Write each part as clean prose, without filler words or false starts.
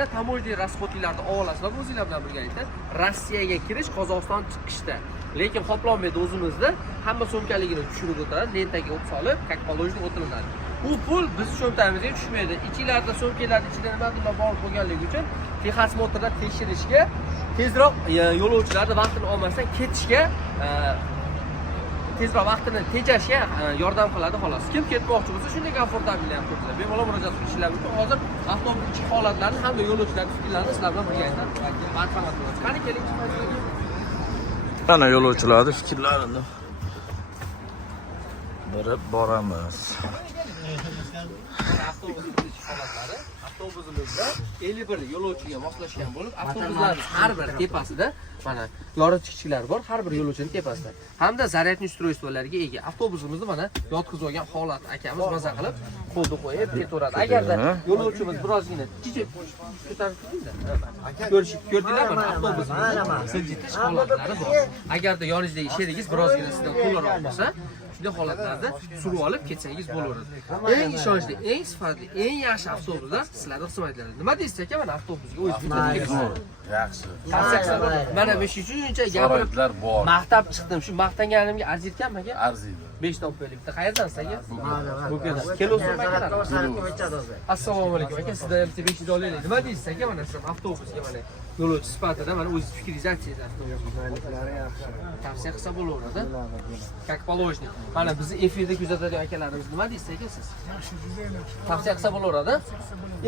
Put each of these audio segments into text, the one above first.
Ozgina tamoyli расходlarni olasizlar o'zinglar bilan birgalikda. Rossiyaga kirish Qozog'iston chiqishda. Lekin qoplanmaydi o'zimizda. Hamma so'mkaligini tushirib o'tiradi, lentaga o'tib solib, как положено o'tiriladi. Bu pul biz cho'ntagimizga tushmaydi. Ichinglarda so'mkalar ichida nima bor bo'lganligi uchun texosmotrda tekshirishga tezroq yo'lovchilarning vaqtini olmasdan ketishga tezroq vaqtini tejashga yordam qiladi xolos. Kim ketmoqchi bo'lsa shunday komfortabil ham turibdi. Bemalol murojaat qilishlar mumkin. Hozir avtobus ichki holatlarni hamda yo'lovchilarning fikrlarini sizlar bilan birgalikda marhamat qilamiz. Qani keling. Mana yo'lovchilarning fikrlarini berib boramiz. Avtobusimizda 51 yo'lovchiga moslashgan bo'lib, avtobuslarning har bir tepasida mana yoritgichlar bor, har bir yo'lovchining tepasida. Hamda zaryadniy ustroystvolarga ega. Avtobusimizni mana yotqizib olgan holat akamiz maza qilib, qo'lni qo'yib ketaveradi. Agarda yo'lovchimiz birozgina ko'rdinglar mana avtobusimizni siljitish holatlari bor. Agarda yoningizdagi sherigingiz birozgina sizdan qo'lroq bo'lsa, shunday holatlarda surib olib ketsangiz bo'laveradi. Eng ishonchli, eng sifatli, eng yaxshi avtobuslar sizlarga xizmat qiladi. Nima deysiz aka, mana avtobusga o'zingiz Yaxshi. Mana shuncha gapirib bor. maqtab chiqdim. Shu maqtanganimga arziyotganmi aka? Arziydi. 5 topib bitta qayerdan aka? Bu kelosizmi aka? Assalomu alaykum aka, sizdan ham 500 olaylik. Nima deysiz aka, mana shu avtobusga mana yo'lovchi sifatida mana o'zingiz fikringizni aytsangiz avtobuslari yaxshi. Tavsiya qilsa bo'laveradi. Как положено. Mana bizni efirda kuzatadigan akalarimiz nima deysiz aka siz? Tavsiya qilsa bo'laveradi.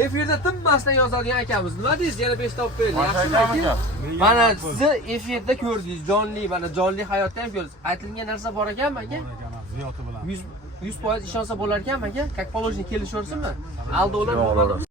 Efirda tinmasdan yozadigan akamiz nima deysiz? Yana 5 topib berdik. Yaxshimi aka? Mana sizni efirda ko'rdingiz, jonli, mana jonli hayotda ham ko'rdingiz. Aytilgan narsa bor ekanmi aka? Ziyoti bilan. 100% ishonsa bo'lar ekanmi aka? Как положено kelishaversinmi? Aldi ular